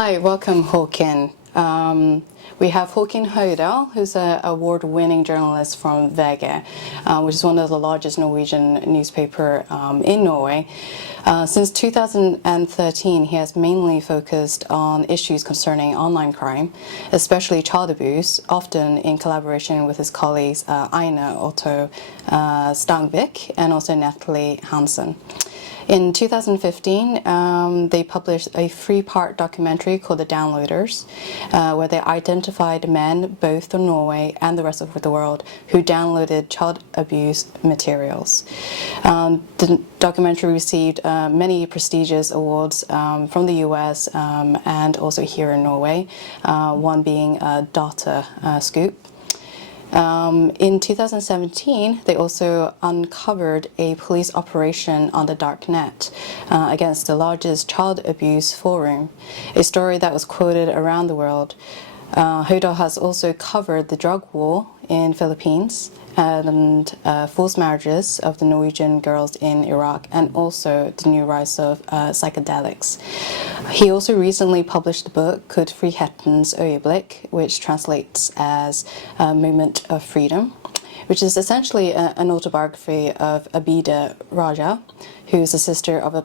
Hi, welcome Håkon. We have Håkon Høydal, who's an award-winning journalist from VG, which is one of the largest Norwegian newspaper in Norway. Since 2013, he has mainly focused on issues concerning online crime, especially child abuse, often in collaboration with his colleagues Aina Otto Stangvik and also Natalie Hansen. In 2015, they published a three-part documentary called The Downloaders, where they identified men, both from Norway and the rest of the world, who downloaded child abuse materials. The documentary received many prestigious awards from the US and also here in Norway, one being a Data Scoop. In 2017, they also uncovered a police operation on the dark net against the largest child abuse forum, a story that was quoted around the world. Høydal has also covered the drug war in Philippines and forced marriages of the Norwegian girls in Iraq, and also the new rise of psychedelics. He also recently published the book Kut Frihetens Øyeblikk, which translates as Moment of Freedom, which is essentially an autobiography of Abida Raja, who is the sister of a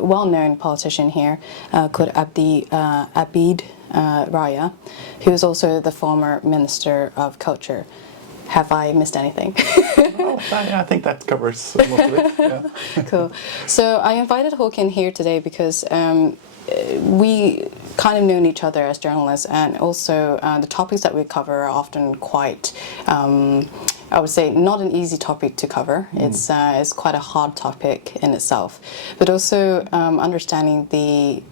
well-known politician here called Abid Raya, who is also the former Minister of Culture. Have I missed anything? Well, I think that covers most of it. Yeah. Cool. So I invited Håkon here today because we kind of known each other as journalists, and also the topics that we cover are often quite, I would say, not an easy topic to cover. It's quite a hard topic in itself, but also understanding the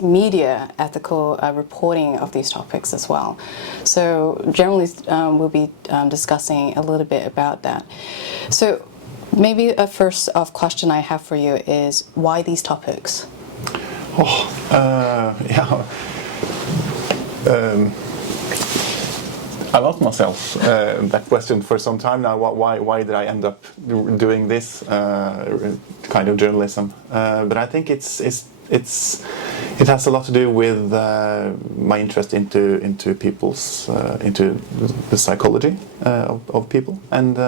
media ethical reporting of these topics as well. So generally we'll be discussing a little bit about that. So maybe a first off question I have for you is, why these topics? I've asked myself that question for some time now. Why did I end up doing this kind of journalism? But I think it has a lot to do with my interest into people's into the psychology of people, and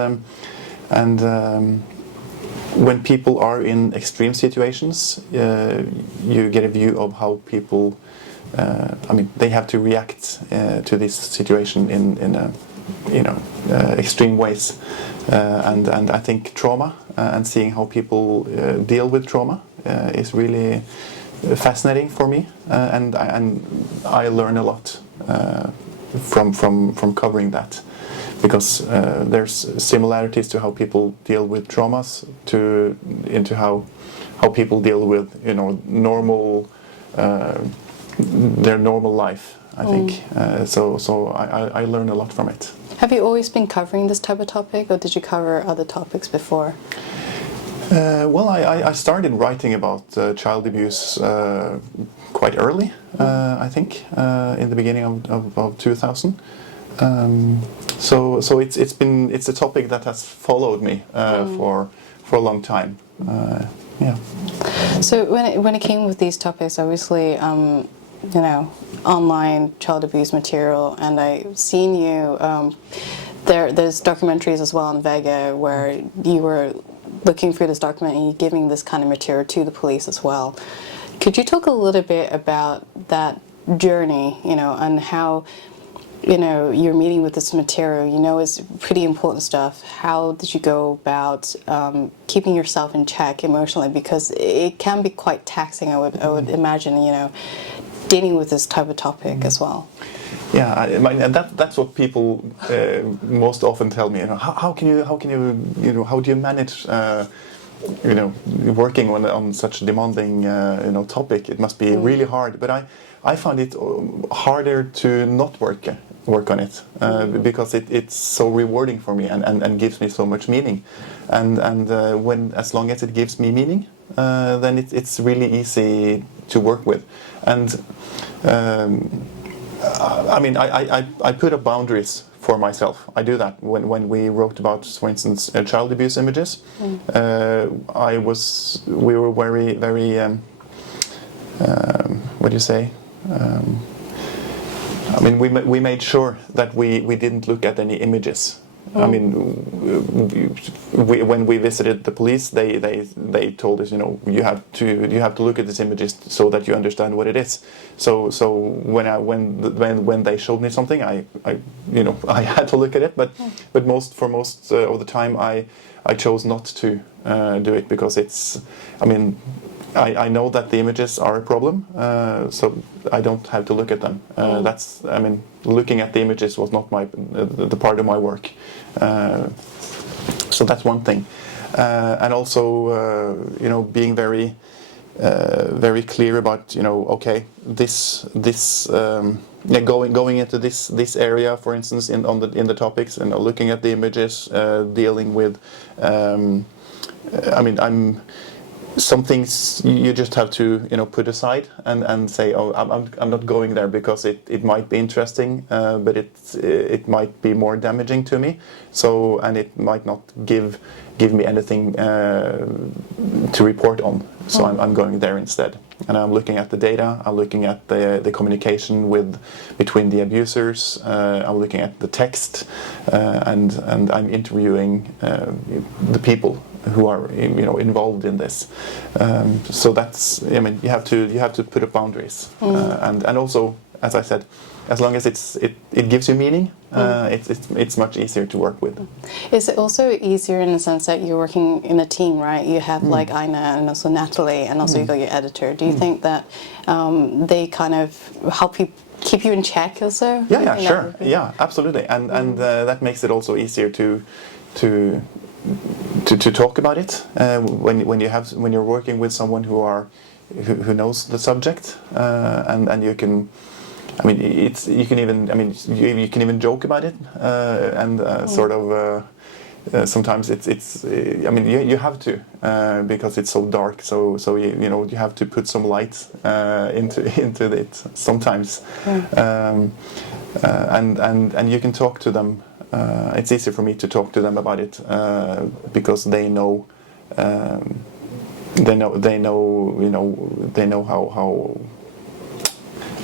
when people are in extreme situations, you get a view of how people. They have to react to this situation in extreme ways, and I think trauma and seeing how people deal with trauma is really fascinating for me, and I learn a lot from covering that, because there's similarities to how people deal with traumas into how people deal with normal their normal life, I think. So I learn a lot from it. Have you always been covering this type of topic, or did you cover other topics before? Well, I started writing about child abuse quite early, I think, in the beginning of 2000. So it's a topic that has followed me for a long time. Yeah. So when it came with these topics, obviously, online child abuse material, and I've seen you. There's documentaries as well on VG where you were looking through this document and you're giving this kind of material to the police as well. Could you talk a little bit about that journey, and how, you're meeting with this material, it's pretty important stuff. How did you go about keeping yourself in check emotionally? Because it can be quite taxing, I would imagine, dealing with this type of topic as well. Yeah, and that's what people most often tell me. How do you manage working on such a demanding topic? It must be really hard. But I find it harder to not work on it because it's so rewarding for me and gives me so much meaning. And as long as it gives me meaning, then it's really easy to work with. And I put up boundaries for myself. I do that when we wrote about, for instance, child abuse images. We were very what do you say? I mean, we made sure that we didn't look at any images. I mean, when we visited the police, they told us, you know, you have to look at these images so that you understand what it is. So when they showed me something, I you know, I had to look at it. But for most of the time, I chose not to do it because it's. I mean, I know that the images are a problem, so I don't have to look at them. That's, I mean, looking at the images was not the part of my work. So that's one thing, and also you know, being very clear about, you know, okay, this yeah, going into this area, for instance, in the topics, and looking at the images, dealing with. I mean, some things you just have to, you know, put aside and say, oh, I'm not going there because it might be interesting, but it might be more damaging to me. So, and it might not give me anything to report on. So I'm going there instead, and I'm looking at the data. I'm looking at the communication between the abusers. I'm looking at the text, and I'm interviewing the people who are, you know, involved in this. So that's, I mean, you have to put up boundaries, and also, as I said, as long as it gives you meaning, it's much easier to work with. Is it also easier in the sense that you're working in a team, right? You have like Aina and also Natalie, and also you got your editor. Do you think that they kind of help you keep you in check also? Yeah, sure. Yeah, absolutely. And that makes it also easier to talk about it when you're working with someone who knows the subject, and you can. I mean, you can even joke about it, and sort of. Sometimes it's. I mean, you have to because it's so dark. So you know, you have to put some light into it sometimes, and you can talk to them. It's easier for me to talk to them about it because they know. They know how.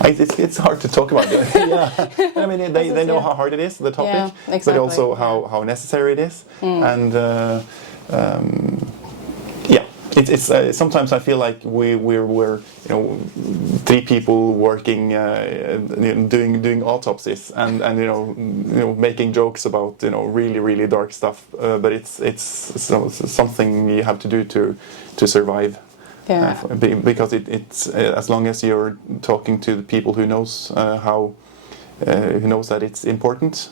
It's hard to talk about it. Yeah, I mean, they know how hard it is, the topic, yeah, exactly. but also how necessary it is, and yeah, it's sometimes I feel like we're you know, 3 people working, doing autopsies, and you know, making jokes about, you know, really dark stuff, but it's something you have to do to survive. Yeah. Because it's as long as you're talking to the people who knows who knows that it's important,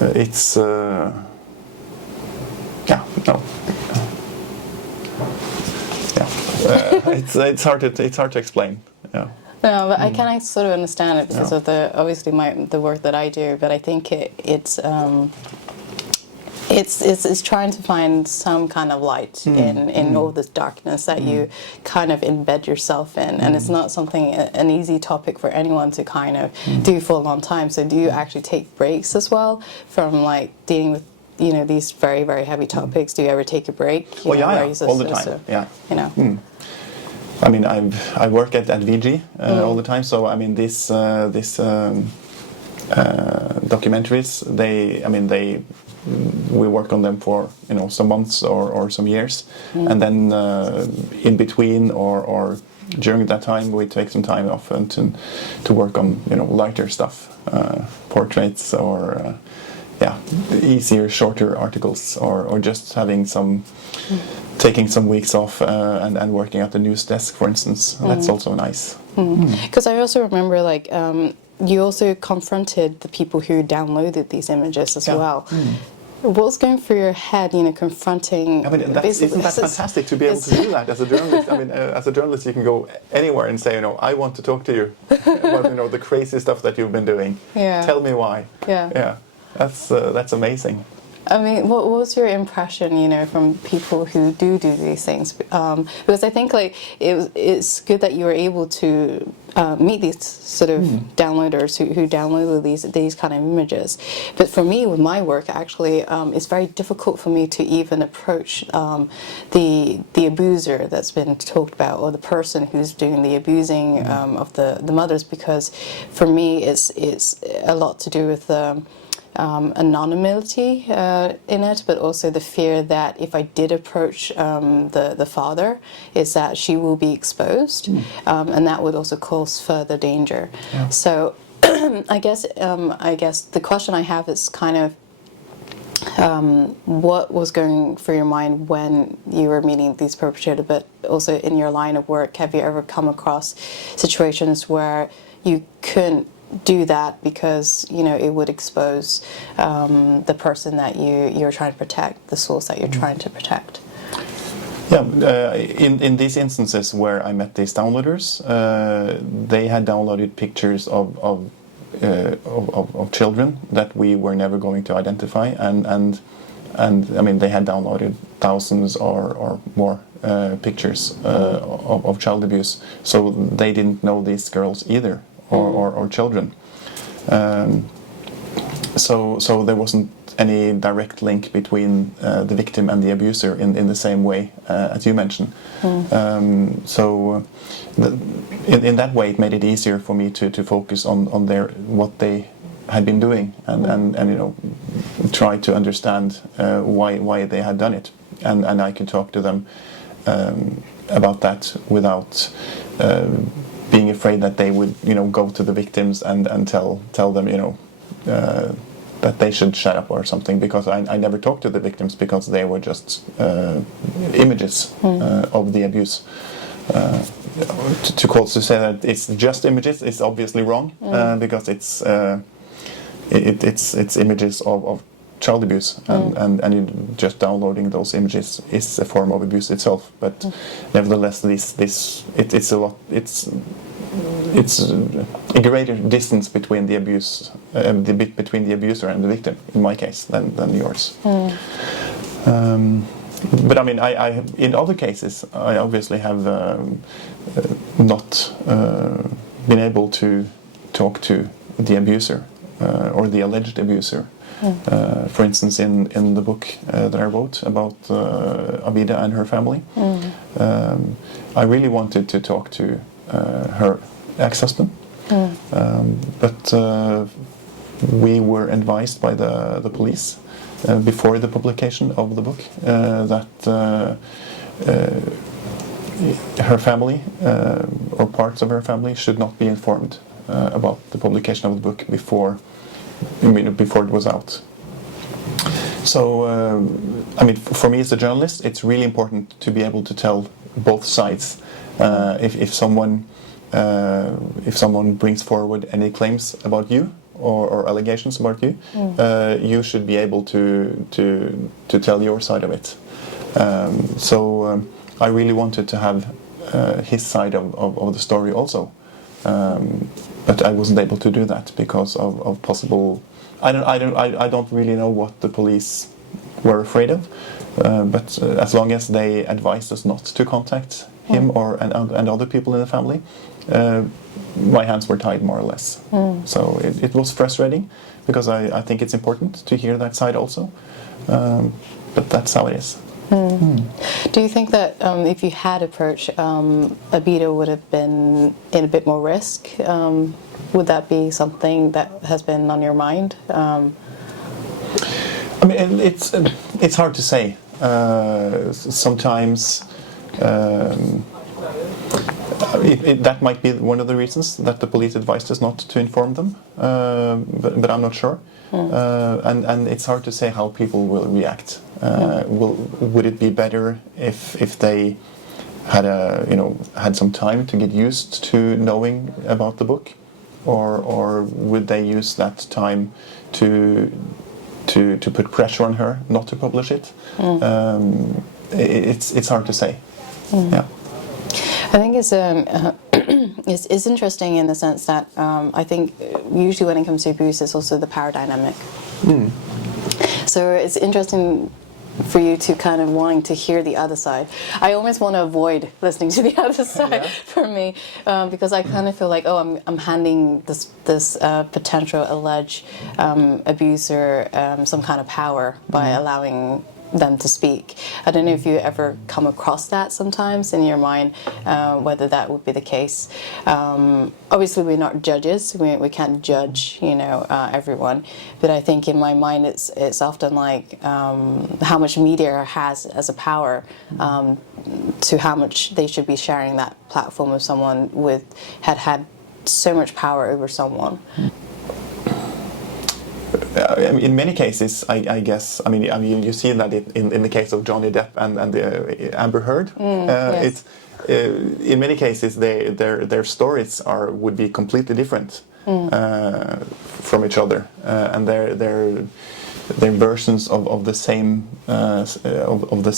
it's yeah, no, yeah, it's hard to explain. Yeah. No, but I can sort of understand it because of obviously the work that I do, but I think it's trying to find some kind of light in all this darkness that you kind of embed yourself in, and it's not an easy topic for anyone to kind of do for a long time. So do you actually take breaks as well from like dealing with, you know, these very heavy topics? Do you ever take a break? Oh yeah, all the time. Yeah, you know. I mean, I work at VG all the time, so I mean this documentaries, we work on them for, you know, some months or some years, and then in between or during that time we take some time off and to work on, you know, lighter stuff, portraits or easier, shorter articles, or just having taking some weeks off and working at the news desk, for instance. That's also nice. Because I also remember, like, you also confronted the people who downloaded these images as well. What's going through your head, you know, confronting? I mean, isn't that fantastic to be able to do that as a journalist? I mean, as a journalist, you can go anywhere and say, you know, I want to talk to you about, you know, the crazy stuff that you've been doing. Yeah. Tell me why. Yeah. Yeah. That's amazing. I mean, what was your impression, you know, from people who do these things? Because I think like it's good that you were able to meet these sort of downloaders who downloaded these kind of images. But for me, with my work, actually, it's very difficult for me to even approach the abuser that's been talked about, or the person who's doing the abusing of the mothers, because for me, it's a lot to do with anonymity in it, but also the fear that if I did approach the father, is that she will be exposed, and that would also cause further danger. Yeah. So I guess the question I have is kind of what was going through your mind when you were meeting these perpetrators, but also in your line of work, have you ever come across situations where you couldn't do that because, you know, it would expose the person that you're trying to protect, the source that you're trying to protect? Yeah, in these instances where I met these downloaders, they had downloaded pictures of children that we were never going to identify, and I mean, they had downloaded thousands or more pictures of child abuse, so they didn't know these girls either. Or children. So there wasn't any direct link between the victim and the abuser in the same way as you mentioned. So in that way, it made it easier for me to focus on what they had been doing and you know, try to understand why they had done it, and I could talk to them about that without being afraid that they would, you know, go to the victims and tell them, you know, that they should shut up or something, because I never talked to the victims because they were just images of the abuse. To say that it's just images is obviously wrong, because it's images of child abuse, and just downloading those images is a form of abuse itself. But nevertheless, it's a lot. It's a greater distance between the abuse, between the abuser and the victim, in my case, than yours. But I mean, I in other cases, I obviously have not been able to talk to the abuser or the alleged abuser. For instance, in the book that I wrote about Abida and her family, I really wanted to talk to her ex-husband, but we were advised by the police before the publication of the book that her family or parts of her family should not be informed about the publication of the book before it was out. So, I mean, for me as a journalist, it's really important to be able to tell both sides. If someone brings forward any claims about you or allegations about you, you should be able to tell your side of it. So I really wanted to have his side of the story also, but I wasn't able to do that because of possible. I don't really know what the police were afraid of, but as long as they advised us not to contact him and other people in the family, my hands were tied more or less. So it was frustrating because I think it's important to hear that side also, but that's how it is. Do you think that if you had approached Abida would have been in a bit more risk? Would that be something that has been on your mind? I mean, it's hard to say. Sometimes that might be one of the reasons that the police advised us not to inform them, but I'm not sure. And it's hard to say how people will react. Would it be better if they had some time to get used to knowing about the book, or would they use that time to put pressure on her not to publish it? It's hard to say. Yeah. I think it's interesting in the sense that I think usually when it comes to abuse, it's also the power dynamic. So it's interesting for you to kind of wanting to hear the other side. I almost want to avoid listening to the other side for me, because I kind of feel like, oh, I'm handing this potential alleged abuser some kind of power by allowing them to speak. I don't know if you ever come across that sometimes in your mind, whether that would be the case. Obviously, we're not judges. We can't judge, everyone. But I think in my mind, it's often like how much media has as a power to how much they should be sharing that platform with someone had so much power over someone. In many cases, I guess. I mean, you see that in the case of Johnny Depp and Amber Heard. Yes. In many cases, their stories would be completely different from each other, and their versions of the same of the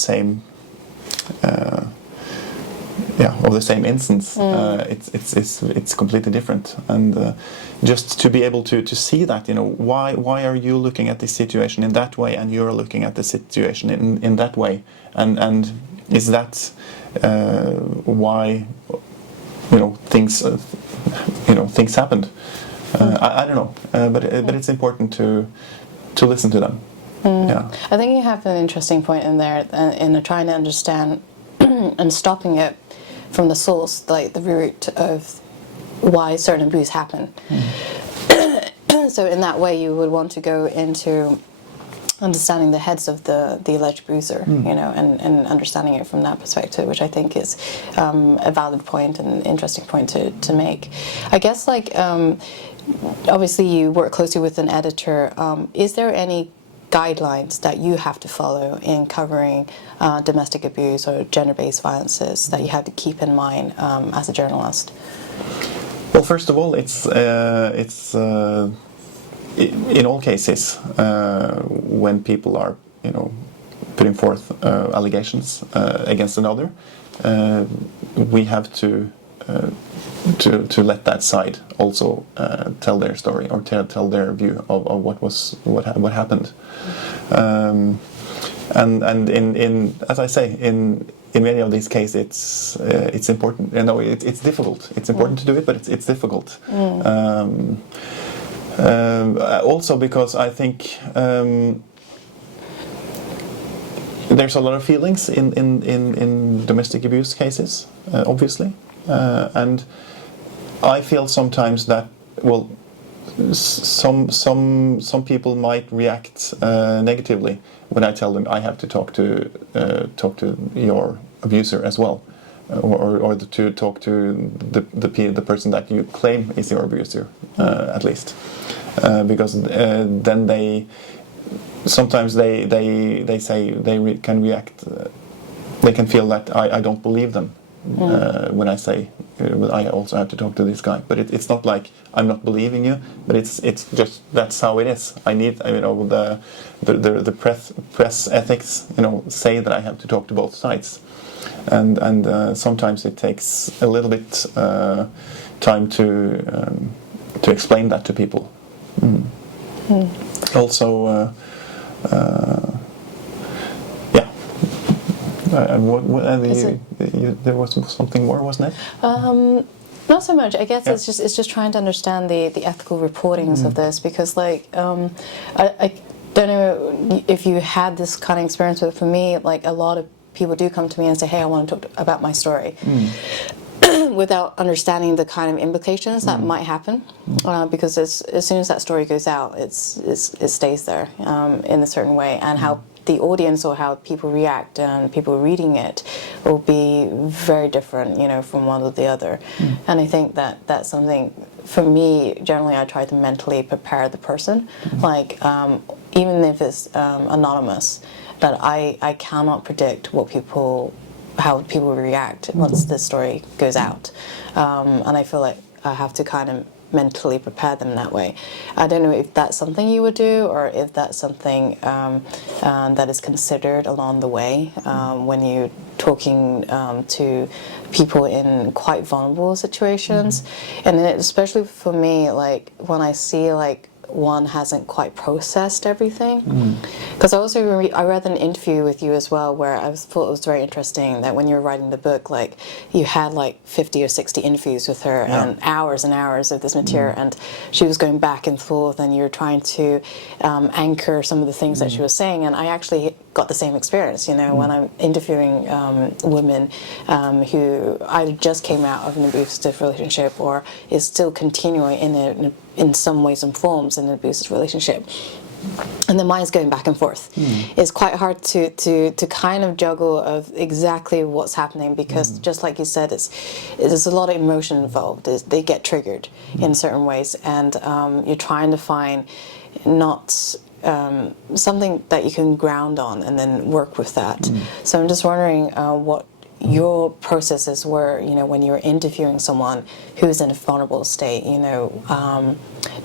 same instance. It's completely different, and just to be able to see that, why are you looking at this situation in that way, and you're looking at the situation in that way, and is that why things things happened? I don't know, but it's important to listen to them. Yeah. I think you have an interesting point in there, in trying to understand and stopping it from the source, like the root of why certain abuse happen. So in that way, you would want to go into understanding the heads of the alleged abuser, and understanding it from that perspective, which I think is a valid point and an interesting point to make. I guess, obviously you work closely with an editor. Is there any guidelines that you have to follow in covering domestic abuse or gender-based violences that you have to keep in mind as a journalist? Well, first of all, it's in all cases when people are putting forth allegations against another, we have to let that side also tell their story, or tell their view of what happened. And in as I say, in many of these cases, it's important. It's difficult. It's important to do it, but it's difficult. Also because I think there's a lot of feelings in domestic abuse cases, obviously, and I feel sometimes that, well, some people might react negatively when I tell them I have to talk to your abuser as well, or to talk to the person that you claim is your abuser, at least, because then they sometimes they say they can react. They can feel that I don't believe them when I say I also have to talk to this guy. But it's not like I'm not believing you, but it's just that's how it is. I need the press ethics say that I have to talk to both sides, and sometimes it takes a little bit time to explain that to people. Also. There was something more, wasn't it? Not so much. I guess it's just trying to understand the ethical reportings of this, because I don't know if you had this kind of experience, but for me, a lot of people do come to me and say, "Hey, I want to talk about my story," without understanding the kind of implications that might happen, because as soon as that story goes out, it stays there in a certain way, and how the audience or how people react and people reading it will be very different, from one to the other. And I think that's something, for me, generally I try to mentally prepare the person, even if it's anonymous, that I cannot predict how people react once the story goes out. And I feel like I have to kind of mentally prepare them that way. I don't know if that's something you would do, or if that's something that is considered along the way when you're talking to people in quite vulnerable situations. And especially for me, when I see one hasn't quite processed everything. Because I read an interview with you as well where I thought it was very interesting that when you were writing the book, like you had like 50 or 60 interviews with her and hours of this material, and she was going back and forth, and you were trying to anchor some of the things that she was saying. And I actually got the same experience, you know, when I'm interviewing women who either just came out of an abusive relationship or is still continuing in some ways and forms in an abusive relationship. And the mind's going back and forth. It's quite hard to kind of juggle of exactly what's happening, because just like you said, there's a lot of emotion involved. They get triggered in certain ways, and you're trying to find not something that you can ground on and then work with that. So I'm just wondering what your processes were, you know, when you were interviewing someone who's in a vulnerable state, you know.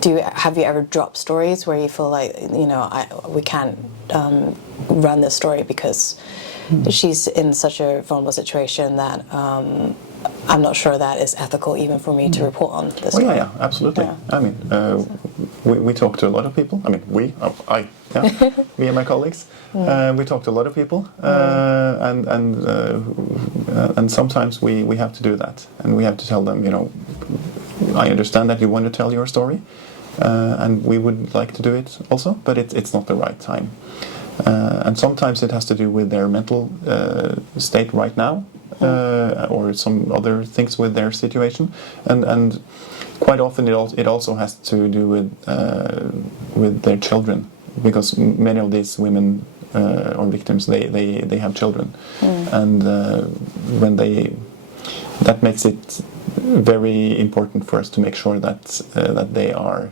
Have you ever dropped stories where you feel like, you know, we can't run this story because she's in such a vulnerable situation that I'm not sure that is ethical even for me to report on this story? Yeah, absolutely. Yeah. I mean, we talk to a lot of people. I mean, me and my colleagues. We talk to a lot of people, and sometimes we have to do that, and we have to tell them, you know, I understand that you want to tell your story, and we would like to do it also, but it's not the right time. And sometimes it has to do with their mental state right now, or some other things with their situation, and quite often it also has to do with their children, because many of these women or victims they have children, and when that makes it very important for us to make sure that they are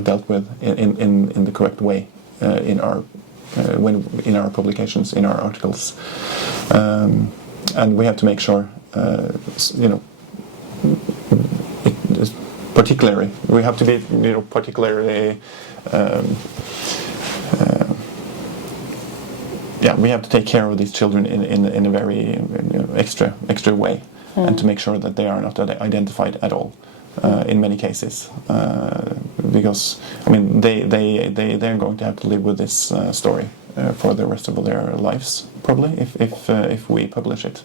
dealt with in the correct way in our publications, in our articles, and we have to make sure, you know, particularly we have to be, you know, particularly. We have to take care of these children in a very, you know, extra way, and to make sure that they are not identified at all in many cases, because I mean they're going to have to live with this story for the rest of their lives, probably, if we publish it.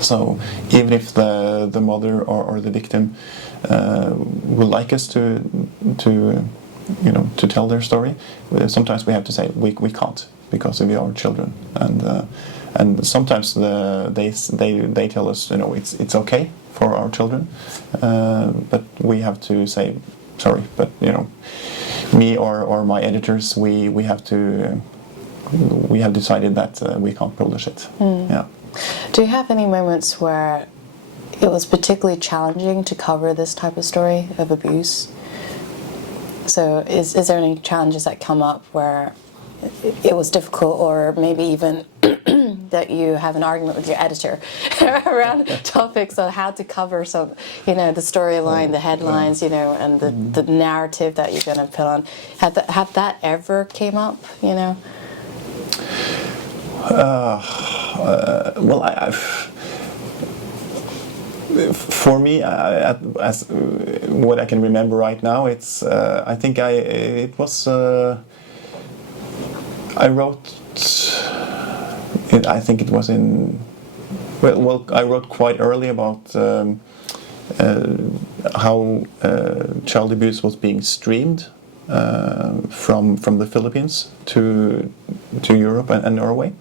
So even if the mother or the victim would like us to you know, to tell their story, sometimes we have to say we can't, because of our children, and sometimes they tell us, you know, it's okay for our children, but we have to say sorry, but you know, me or my editors, we have decided that we can't publish it. Yeah. Do you have any moments where it was particularly challenging to cover this type of story of abuse? So is there any challenges that come up where it was difficult, or maybe even that you have an argument with your editor around topics on how to cover some, you know, the storyline, the headlines, you know, and the narrative that you're going to put on? Had that ever came up, you know? Well, for me, as what I can remember right now, it's I think I wrote. I think it was in. Well, I wrote quite early about how child abuse was being streamed from the Philippines to Europe and Norway,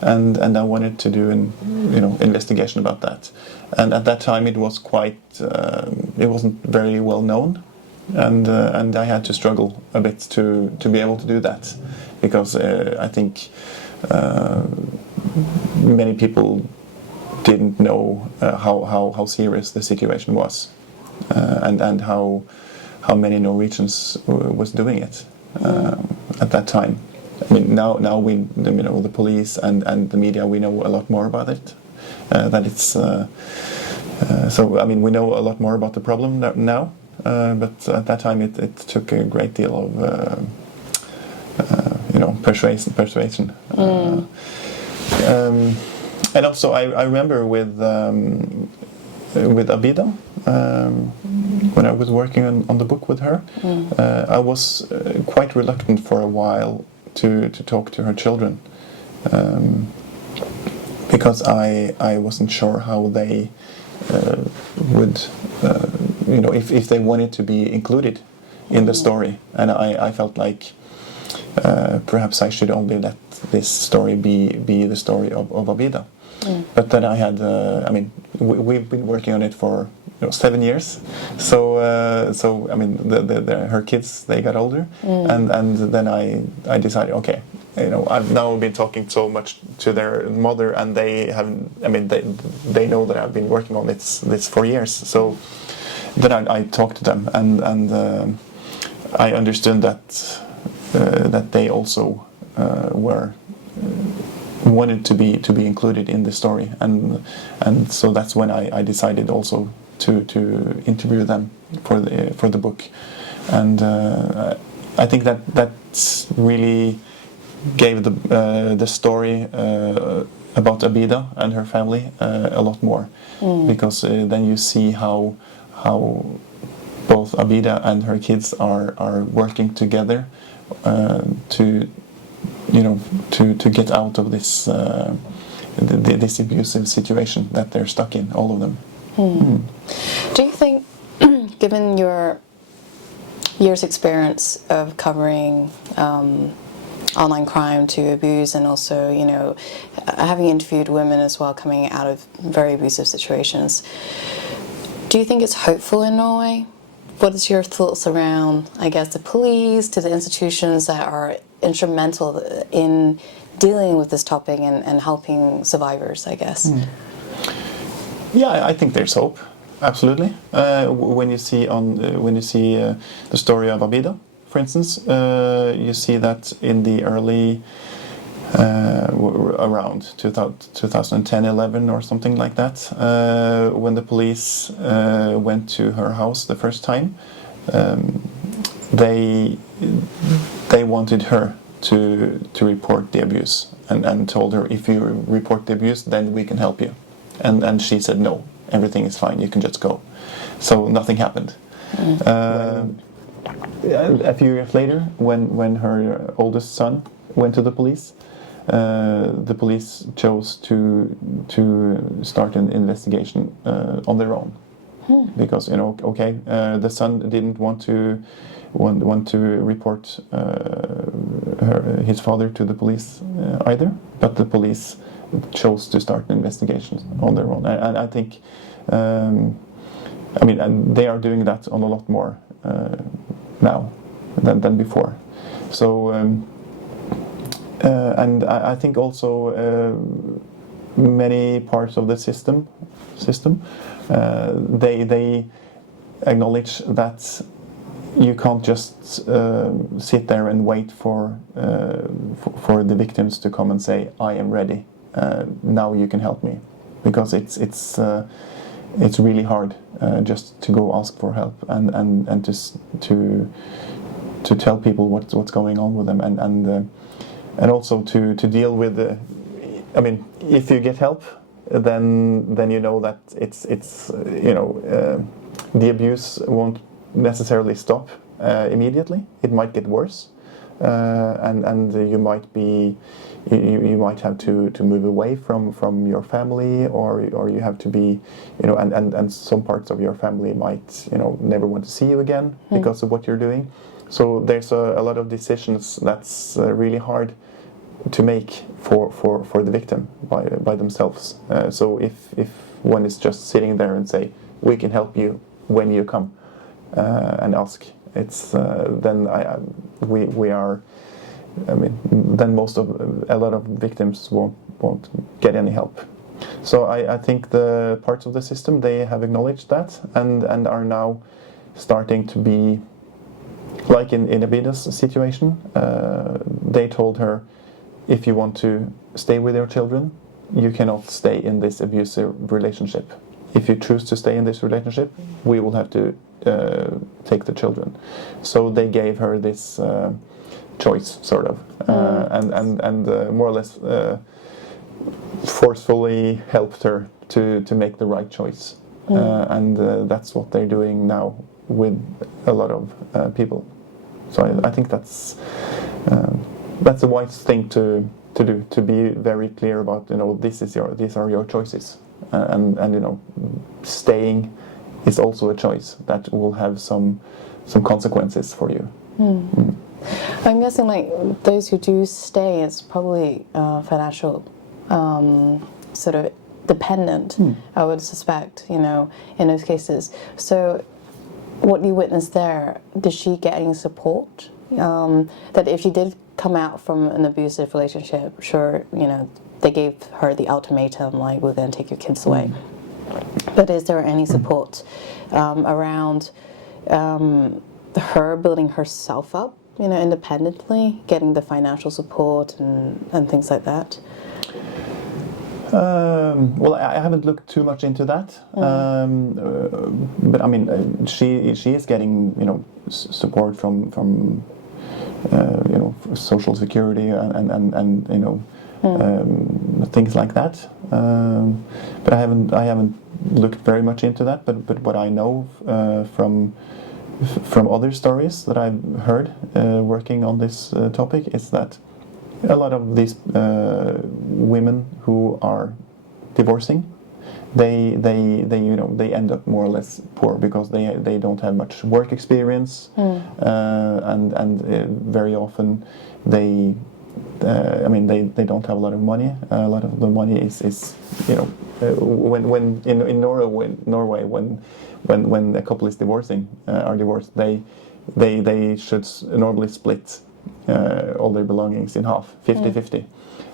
and I wanted to do an investigation about that. And at that time, it was quite. It wasn't very well known, and I had to struggle a bit to be able to do that, because I think many people didn't know how serious the situation was, and how many Norwegians was doing it at that time. I mean, now we, the police and the media, we know a lot more about it. That it's so. I mean, we know a lot more about the problem now, but at that time it took a great deal of persuasion. And also, I remember with Abida, when I was working on the book with her, I was quite reluctant for a while to talk to her children, because I wasn't sure how they would, if they wanted to be included in the story, and I felt like perhaps I should only let this story be the story of Abida. But then I had, we've been working on it for 7 years, so her kids, they got older, and then I decided, okay, I've now been talking so much to their mother, and they they know that I've been working on this for years, so then I talked to them, and I understood that they also wanted to be included in the story, and so that's when I decided also to interview them for the book, and I think that's really gave the story about Abida and her family a lot more, because then you see how both Abida and her kids are working together to get out of this this abusive situation that they're stuck in, all of them. Do you think, given your years' experience of covering online crime to abuse, and also, having interviewed women as well coming out of very abusive situations, do you think it's hopeful in Norway? What is your thoughts around, I guess, the police, to the institutions that are instrumental in dealing with this topic and helping survivors, I guess? Yeah, I think there's hope. Absolutely. When you see the story of Abida, for instance, you see that in the early around 2010-11 or something like that, when the police went to her house the first time, they wanted her to report the abuse, and told her, if you report the abuse, then we can help you, and she said no, everything is fine, you can just go. So nothing happened. A few years later, when her oldest son went to the police chose to start an investigation on their own, because the son didn't want to report his father to the police either, but the police chose to start an investigation on their own, and I think and they are doing that on a lot more now than before. So and I think also many parts of the system they acknowledge that you can't just sit there and wait for the victims to come and say, I am ready, now you can help me, because it's really hard just to go ask for help and to tell people what's going on with them, and also to deal with if you get help, then you know that it's the abuse won't necessarily stop immediately. It might get worse, and you might have to move away from your family, or you have to be, and some parts of your family might never want to see you again because of what you're doing. So there's a lot of decisions that's really hard to make for the victim by themselves. So if one is just sitting there and say, we can help you when you come and ask, it's then we are. Then a lot of victims won't get any help. So I think the parts of the system, they have acknowledged that and are now starting to be like in Abida's situation. They told her, if you want to stay with your children, you cannot stay in this abusive relationship. If you choose to stay in this relationship, we will have to take the children. So they gave her this choice, sort of, and more or less forcefully helped her to make the right choice. and that's what they're doing now with a lot of people. So I think that's a wise thing to do, to be very clear about, these are your choices, and staying is also a choice that will have some consequences for you. I'm guessing like those who do stay, it's probably financial sort of dependent, I would suspect, in those cases. So what you witnessed there, did she get any support? That if she did come out from an abusive relationship, sure, they gave her the ultimatum, like, we're going to take your kids away. But is there any support around her building herself up, independently, getting the financial support and things like that? Well, I haven't looked too much into that, but I mean, she is getting support from Social Security and things like that. But I haven't looked very much into that. But what I know from other stories that I've heard working on this topic is that a lot of these women who are divorcing, they end up more or less poor because they don't have much work experience, and very often they don't have a lot of money. A lot of the money is when in Norway when a couple is are divorced, they should normally split all their belongings in half, 50-50.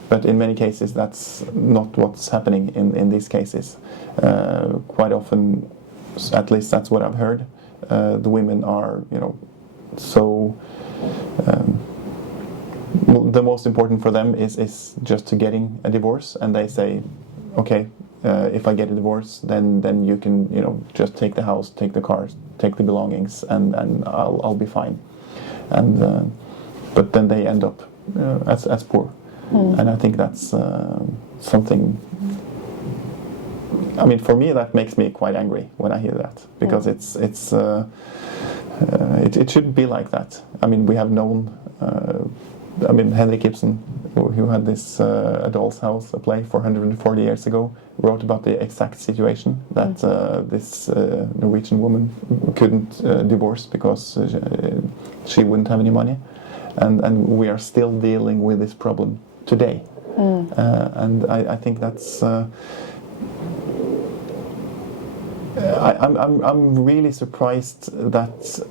But in many cases that's not what's happening in these cases. Quite often, at least that's what I've heard, the women are so the most important for them is just to getting a divorce, and they say, okay, if I get a divorce, then you can just take the house, take the cars, take the belongings, and I'll be fine. And but then they end up as poor, and I think that's something. I mean, for me, that makes me quite angry when I hear that, because it shouldn't be like that. I mean, we have known. Henrik Ibsen, who had this A Doll's House, a play 440 years ago, wrote about the exact situation that this Norwegian woman couldn't divorce because she wouldn't have any money, and we are still dealing with this problem today. And I think that's. I'm really surprised that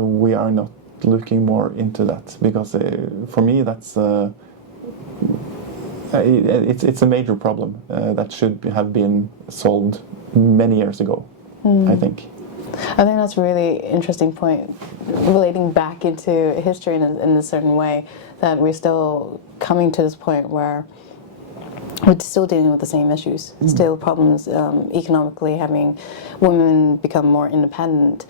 we are not looking more into that, because for me that's it's a major problem that should have been solved many years ago. I think that's a really interesting point, relating back into history in a certain way, that we're still coming to this point where we're still dealing with the same issues, still problems economically, having women become more independent.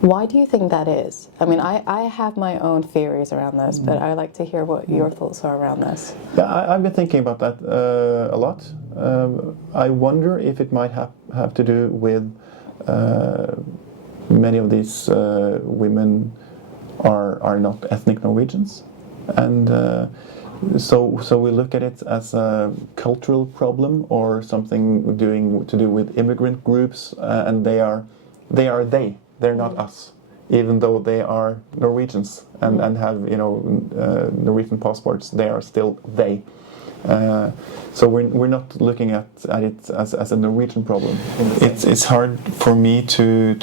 Why do you think that is? I mean, I have my own theories around this, but I'd like to hear what your thoughts are around this. Yeah, I've been thinking about that a lot. I wonder if it might have to do with many of these women are not ethnic Norwegians, and so we look at it as a cultural problem or something to do with immigrant groups, and they're not us, even though they are Norwegians and have Norwegian passports. They are still they. So we're not looking at it as a Norwegian problem. It's hard for me to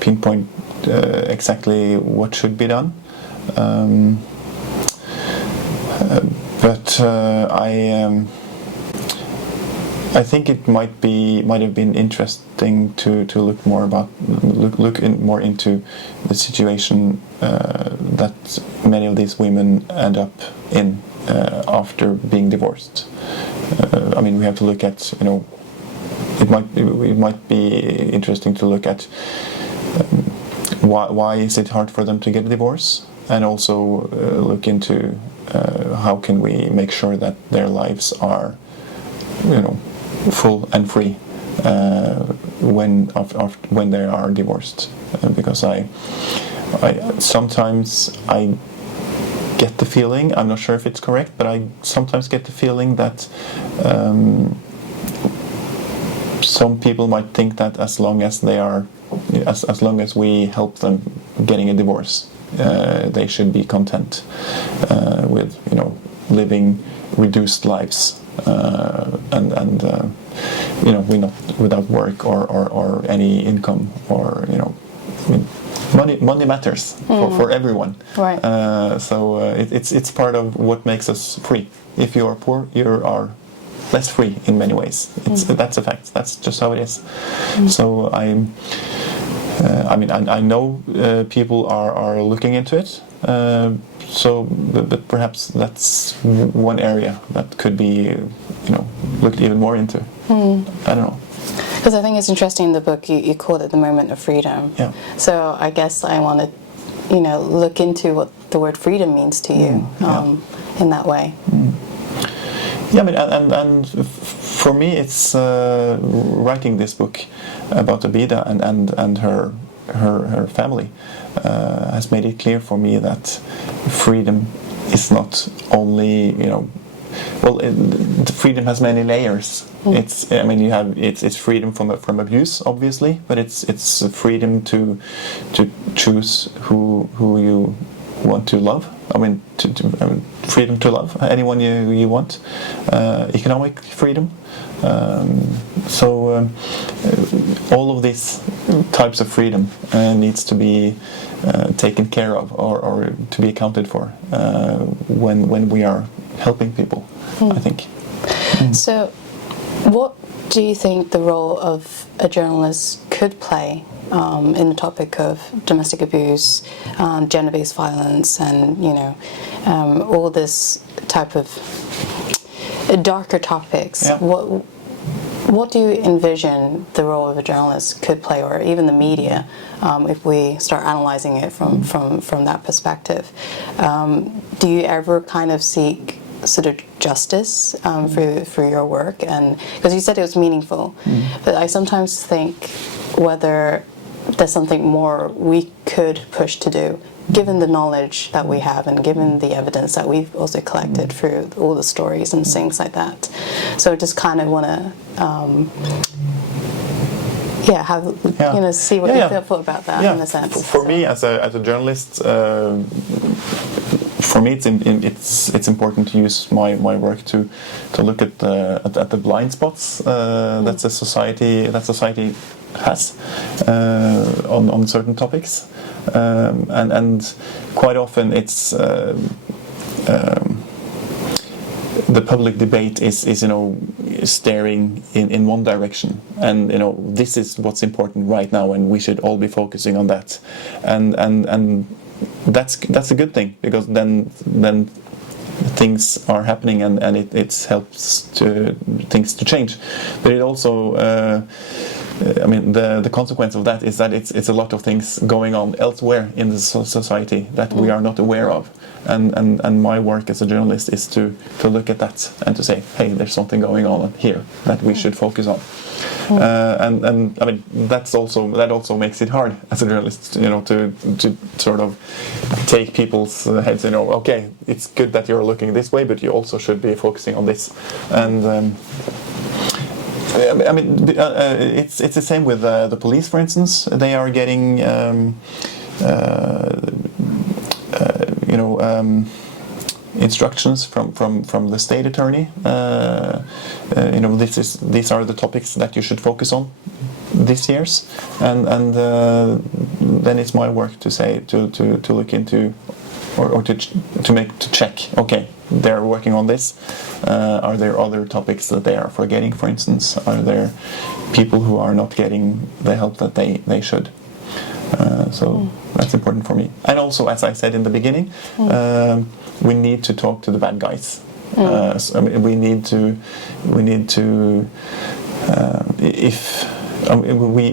pinpoint exactly what should be done, but I think it might have been interesting to look more into the situation that many of these women end up in after being divorced. I mean, we have to look at it might be interesting to look at why is it hard for them to get a divorce, and also look into how can we make sure that their lives are full and free when they are divorced, because I sometimes I get the feeling, I'm not sure if it's correct, but I sometimes get the feeling that some people might think that as long as we help them getting a divorce, they should be content with living reduced lives, and we're not without work or any income, or money matters for everyone. Right. It's part of what makes us free. If you are poor, you are less free in many ways. That's a fact. That's just how it is. So I know people are looking into it. But perhaps that's one area that could be looked even more into. I don't know. Because I think it's interesting in the book you called it the moment of freedom. Yeah. So I guess I want to look into what the word freedom means to you in that way. Yeah, and for me, it's writing this book about Abida and her family has made it clear for me that freedom is not only the freedom has many layers. It's freedom from abuse, obviously, but it's freedom to choose who you want to love. Freedom to love anyone you want. Economic freedom. All of these types of freedom needs to be taken care of or to be accounted for when we are helping people, I think. So, what do you think the role of a journalist could play in the topic of domestic abuse, gender-based violence, and all this type of darker topics? Yeah. What do you envision the role of a journalist could play, or even the media, if we start analyzing it from that perspective? Do you ever kind of seek sort of justice through your work? And because you said it was meaningful, but I sometimes think whether there's something more we could push to do, given the knowledge that we have and given the evidence that we've also collected through all the stories and things like that. So I just kind of want to see what you thought about that in a sense. For me, as a journalist, for me it's important to use my work to look at the blind spots that society has on certain topics, and quite often it's the public debate is staring in one direction, and this is what's important right now, and we should all be focusing on that, and that's a good thing, because then things are happening and it helps things to change. But it also the consequence of that is that it's a lot of things going on elsewhere in the society that we are not aware of, and my work as a journalist is to look at that and to say, hey, there's something going on here that we should focus on. That also makes it hard as a journalist, to sort of take people's heads, okay, it's good that you're looking this way, but you also should be focusing on this. And it's the same with the police, for instance. They are getting instructions from the state attorney. These are the topics that you should focus on this year's, and then it's my work to say to look into or to check. Okay, they're working on this. Are there other topics that they are forgetting? For instance, are there people who are not getting the help that they should? So that's important for me. And also, as I said in the beginning, we need to talk to the bad guys. We need to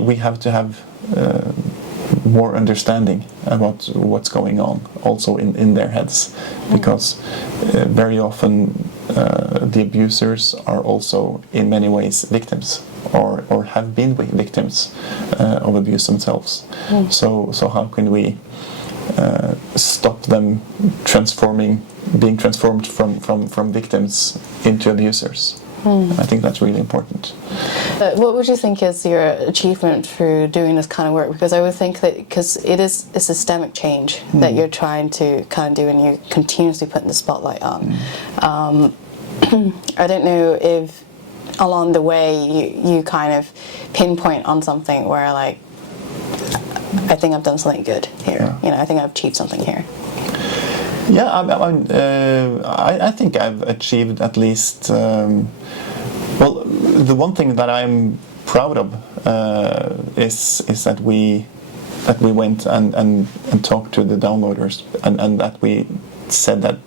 we have to have more understanding about what's going on also in their heads, because very often the abusers are also in many ways victims, or have been victims of abuse themselves. So how can we stop them being transformed from victims into abusers? I think that's really important. What would you think is your achievement through doing this kind of work? Because I would think that because it is a systemic change that you're trying to kind of do, and you're continuously putting the spotlight on. I don't know if along the way you kind of pinpoint on something where, like, I think I've done something good here. Yeah. You know, I think I've achieved something here. Yeah, I think I've achieved at least. Well, the one thing that I'm proud of is that we went and talked to the downloaders, and that we said that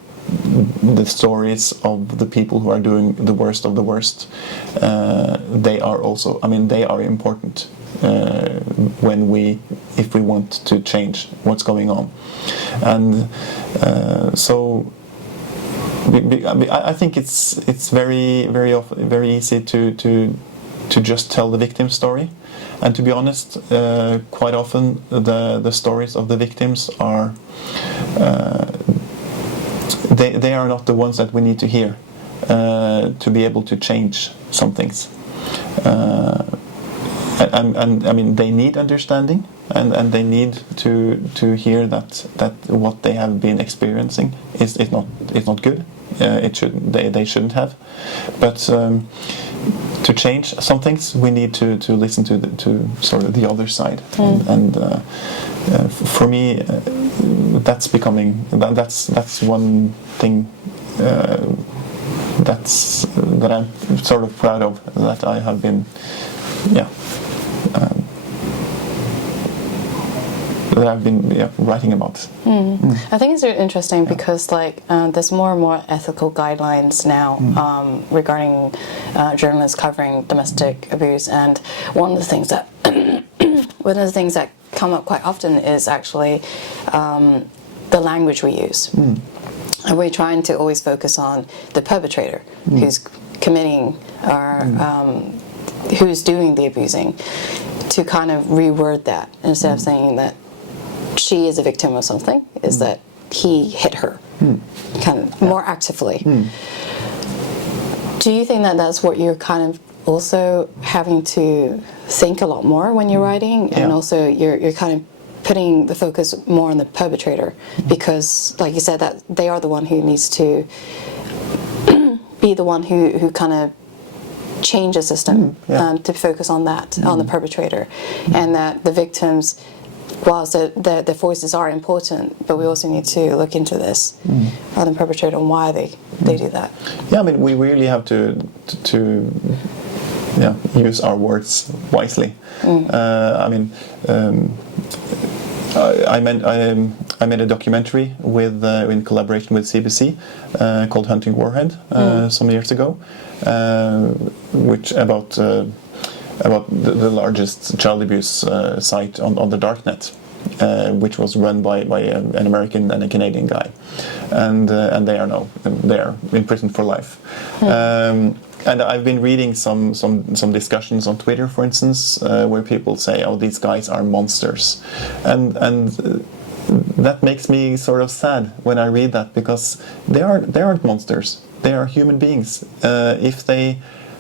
the stories of the people who are doing the worst of the worst, they are also, I mean, they are important if we want to change what's going on. And so I think it's very easy to just tell the victim story, and to be honest, quite often the stories of the victims are they are not the ones that we need to hear to be able to change some things. And I mean, they need understanding, and they need to hear that what they have been experiencing is not good. They shouldn't have. But to change some things, we need to listen to sort of the other side. And for me, that's one thing that I'm sort of proud of, that I have been, that I've been writing about. I think it's really interesting because, like, there's more and more ethical guidelines now regarding journalists covering domestic abuse, and one of the things that come up quite often is actually the language we use. And we're trying to always focus on the perpetrator who's committing or who's doing the abusing, to kind of reword that instead of saying that she is a victim of something, is that he hit her kind of more actively. Do you think that that's what you're kind of also having to think a lot more when you're writing, and also you're kind of putting the focus more on the perpetrator, because, like you said, that they are the one who needs to be the one who kind of change the system, to focus on that, on the perpetrator, and that the victims, whilst their voices are important, but we also need to look into this on the perpetrator and why they do that. Yeah, I mean, we really have to use our words wisely. I mean, I made a documentary in collaboration with CBC called Hunting Warhead some years ago, which about the largest child abuse site on the darknet, which was run by an American and a Canadian guy, and they are in prison for life. And I've been reading some discussions on Twitter, for instance, where people say, "Oh, these guys are monsters," and that makes me sort of sad when I read that, because they aren't monsters. They are human beings. If they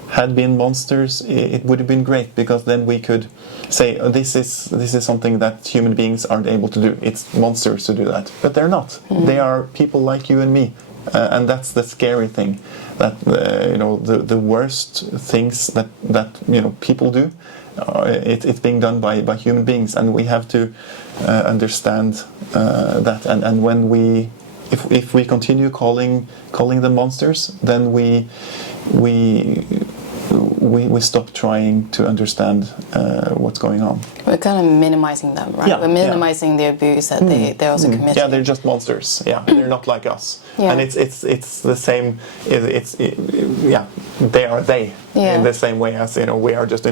had been monsters, it would have been great, because then we could say, oh, this is something that human beings aren't able to do. It's monsters to do that, but they're not. They are people like you and me, and that's the scary thing. That the worst things that people do, it's being done by human beings, and we have to understand that. And when if we continue calling them monsters, then we stop trying to understand what's going on. We're kind of minimizing them, right? We're minimizing the abuse that they also commit. Yeah, they're just monsters. Yeah, they're not like us. Yeah. And it's the same. They are in the same way as we are just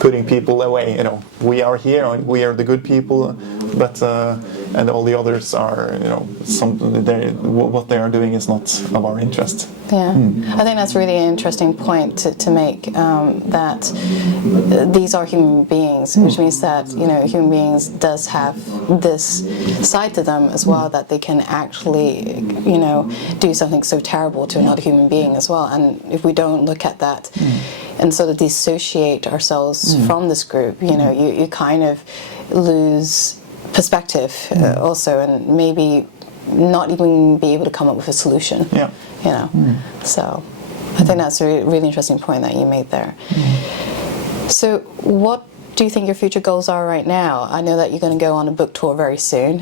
putting people away. We are here and we are the good people but and all the others are, you know, what they are doing is not of our interest. Yeah, I think that's really an interesting point to make, that these are human beings, which means that, you know, human beings does have this side to them as well, that they can actually, you know, do something so terrible to another human being as well. And if we don't look at that and sort of dissociate ourselves from this group, you know, you kind of lose perspective also, and maybe not even be able to come up with a solution. Yeah. You know, so I think that's a really interesting point that you made there. So what do you think your future goals are right now? I know that you're going to go on a book tour very soon.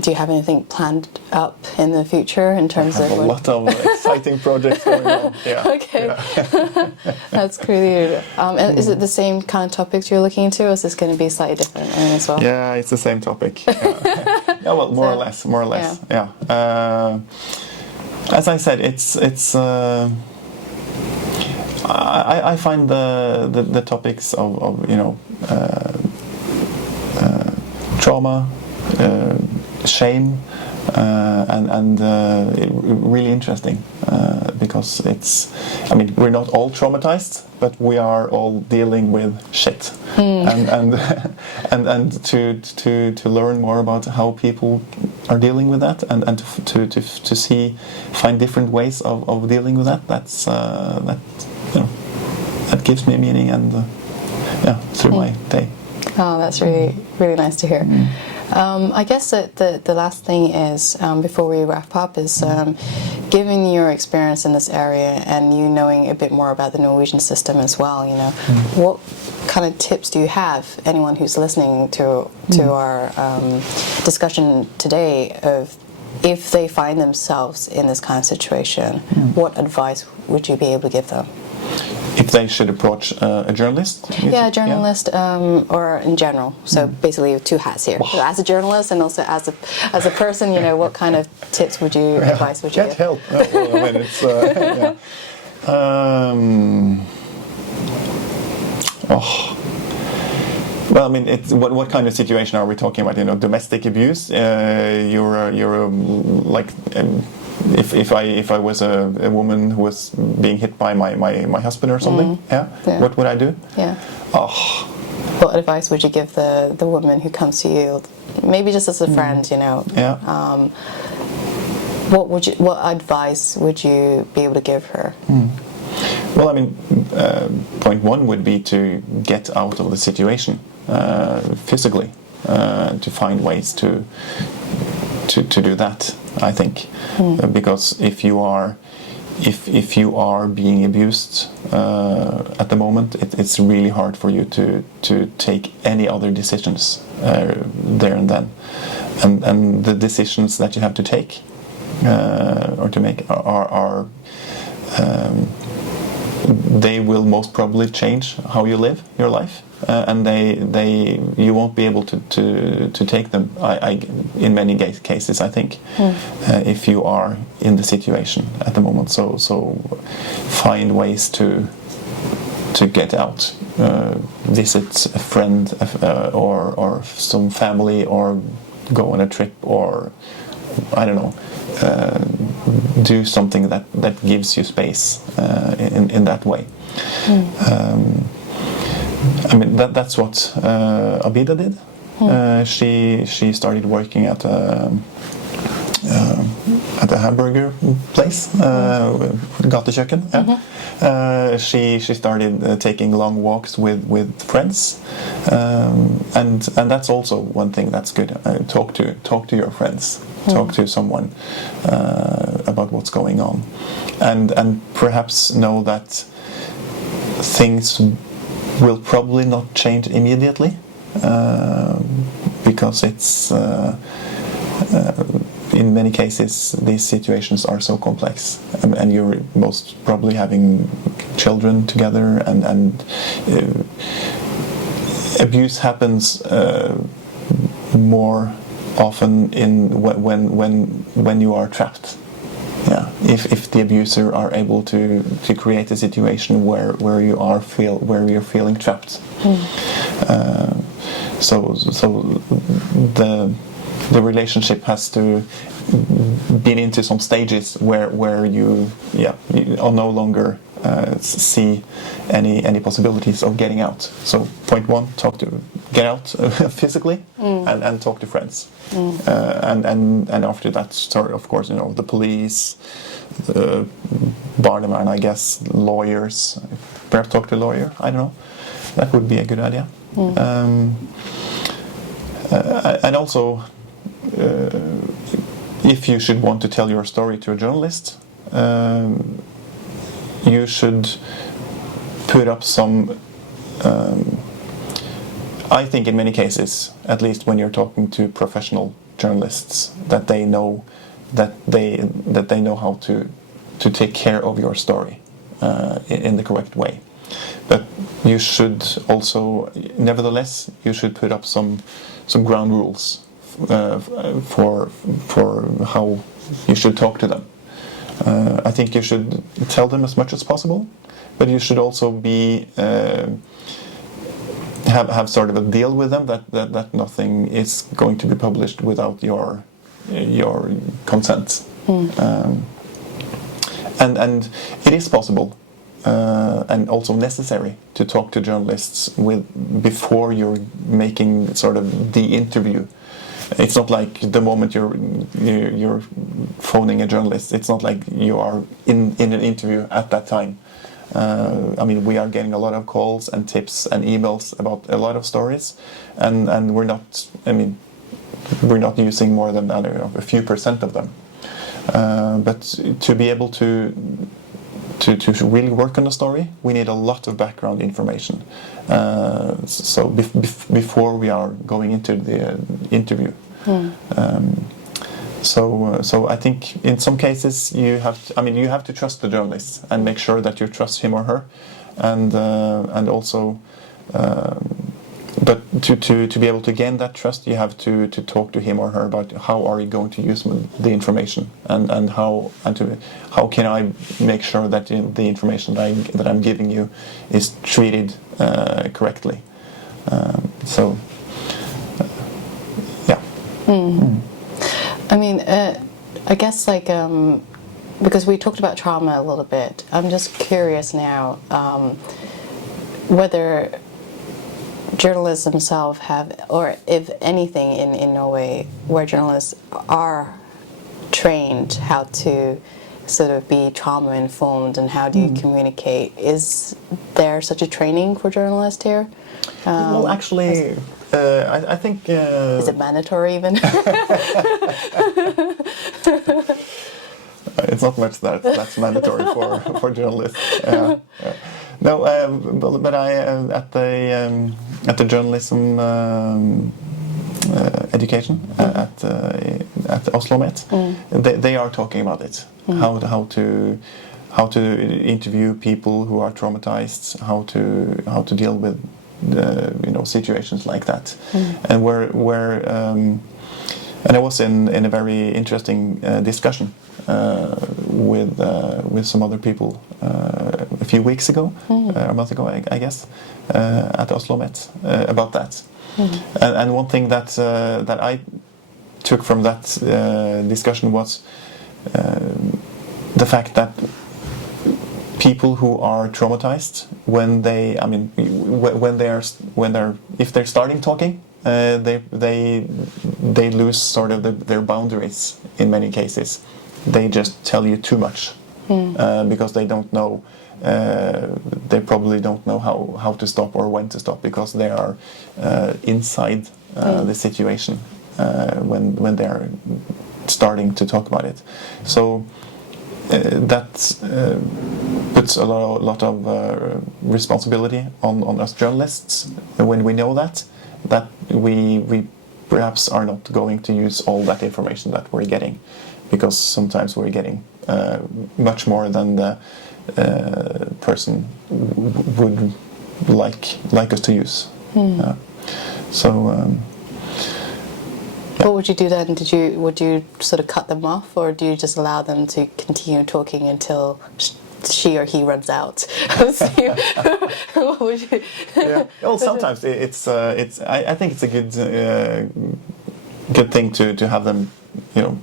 Do you have anything planned up in the future in terms of... a lot of exciting projects going on. Yeah. Okay. Yeah. That's really... and is it the same kind of topics you're looking into, or is this going to be slightly different as well? Yeah, it's the same topic. Yeah, well, more or less. Yeah. As I said, it's I find the topics of you know, trauma, shame, and really interesting, because it's, I mean, we're not all traumatized, but we are all dealing with shit, and to learn more about how people are dealing with that, and to find different ways of dealing with that. That's that, you know, that gives me meaning, and through my day. Oh, that's really nice to hear. I guess that the last thing is, before we wrap up, is given your experience in this area and you knowing a bit more about the Norwegian system as well, you know, what kind of tips do you have, anyone who's listening to our discussion today, of if they find themselves in this kind of situation, what advice would you be able to give them? If they should approach a journalist? Yeah, a journalist, or in general. So basically, two hats here. So as a journalist and also as a person, you know, what kind of tips would you, advice would you Get give? help. Well, I mean, it's, Well, I mean, it's, what kind of situation are we talking about? You know, domestic abuse. You're like. If I was a woman who was being hit by my husband or something, what would I do? Yeah. What advice would you give the woman who comes to you, maybe just as a friend, you know? Yeah. What advice would you be able to give her? Well, I mean, point one would be to get out of the situation physically, to find ways to do that. I think, because if you are being abused at the moment, it's really hard for you to take any other decisions there and then, and the decisions that you have to take or to make are they will most probably change how you live your life, and you won't be able to take them. In many cases, I think, if you are in the situation at the moment. So find ways to get out. Visit a friend or some family, or go on a trip, or I don't know. Do something that gives you space in that way. I mean, that's what Abida did. She started working at a hamburger place, gatekjøkken. She started taking long walks with friends, and that's also one thing that's good. Talk to your friends. Talk to someone about what's going on, and perhaps know that things will probably not change immediately, because it's in many cases these situations are so complex, and you're most probably having children together, and abuse happens more often when you are trapped. Yeah, if the abuser are able to create a situation where you're feeling trapped. so the relationship has to been into some stages where you are no longer see any possibilities of getting out. So point one, get out physically and talk to friends. And after that, start, of course, the police, barman, I guess, lawyers. Perhaps talk to a lawyer. I don't know. That would be a good idea. And also, if you should want to tell your story to a journalist, you should put up some. I think in many cases, at least when you're talking to professional journalists, that they know how to take care of your story in the correct way. But you should also, nevertheless, you should put up some ground rules for how you should talk to them. I think you should tell them as much as possible, but you should also be have sort of a deal with them that nothing is going to be published without your consent. And it is possible and also necessary to talk to journalists before you're making sort of the interview. It's not like the moment you're phoning a journalist. It's not like you are in an interview at that time. I mean, we are getting a lot of calls and tips and emails about a lot of stories, and we're not. I mean, we're not using more than a few percent of them. But to be able to really work on a story, we need a lot of background information. So before we are going into the interview. So I think in some cases you have to trust the journalist and make sure that you trust him or her, and also. But to be able to gain that trust, you have to talk to him or her about how are you going to use the information, and how can I make sure that the information that I'm giving you is treated correctly. I mean, I guess because we talked about trauma a little bit, I'm just curious now whether journalists themselves have, or if anything in Norway, where journalists are trained how to sort of be trauma informed and how do you communicate. Is there such a training for journalists here? Well, actually, I think... is it mandatory even? It's not much that's mandatory for journalists. No, but I at the journalism education at Oslo Met, they are talking about it. How to interview people who are traumatized, how to deal with situations like that, and and I was in a very interesting discussion with some other people a few weeks ago, a month ago, I guess, at Oslo Met about that. And one thing that I took from that discussion was the fact that people who are traumatized, if they're starting talking, they lose sort of their boundaries in many cases. They just tell you too much because they don't know. They probably don't know how to stop or when to stop because they are inside the situation when they are starting to talk about it. So that puts a lot of responsibility on us journalists when we know that we perhaps are not going to use all that information that we're getting, because sometimes we're getting much more than the person would like us to use. What would you do then? Would you sort of cut them off, or do you just allow them to continue talking until she or he runs out. So, what would you? Yeah. Well, sometimes I think it's a good thing to have them, you know,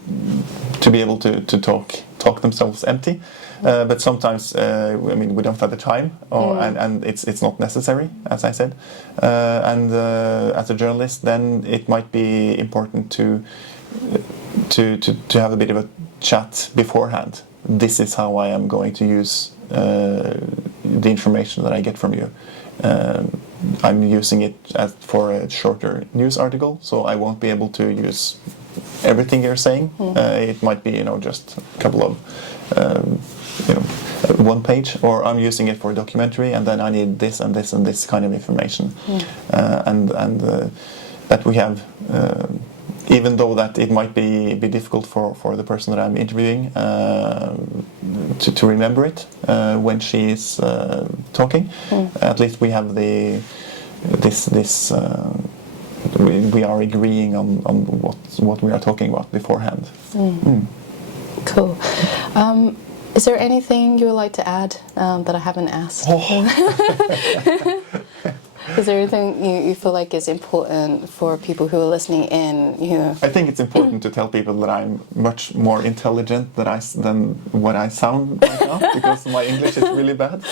to be able to talk themselves empty. But sometimes, I mean, we don't have the time, and it's not necessary, as I said. As a journalist, then it might be important to have a bit of a chat beforehand. This is how I am going to use the information that I get from you. I'm using it for a shorter news article, so I won't be able to use everything you're saying. It might be, you know, just a couple of, you know, one page, or I'm using it for a documentary, and then I need this and this and this kind of information, and that we have. Even though that it might be difficult for the person that I'm interviewing to remember it when she is talking, at least we have this we are agreeing on what we are talking about beforehand. Cool. Is there anything you would like to add that I haven't asked? Is there anything you feel like is important for people who are listening in? I think it's important to tell people that I'm much more intelligent than what I sound right now, because my English is really bad.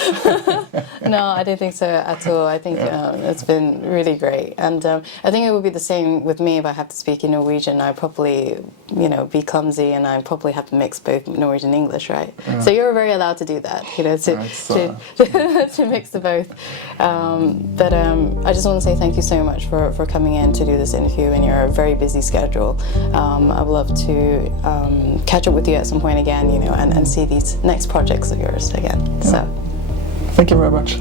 No, I don't think so at all. I think it's been really great, and I think it would be the same with me if I have to speak in Norwegian. I'd probably, you know, be clumsy, and I probably have to mix both Norwegian and English, right? So you're very allowed to do that, you know, to mix the both. But I just want to say thank you so much for coming in to do this interview in your very busy schedule. I'd love to catch up with you at some point again, you know, and see these next projects of yours again. So, thank you very much.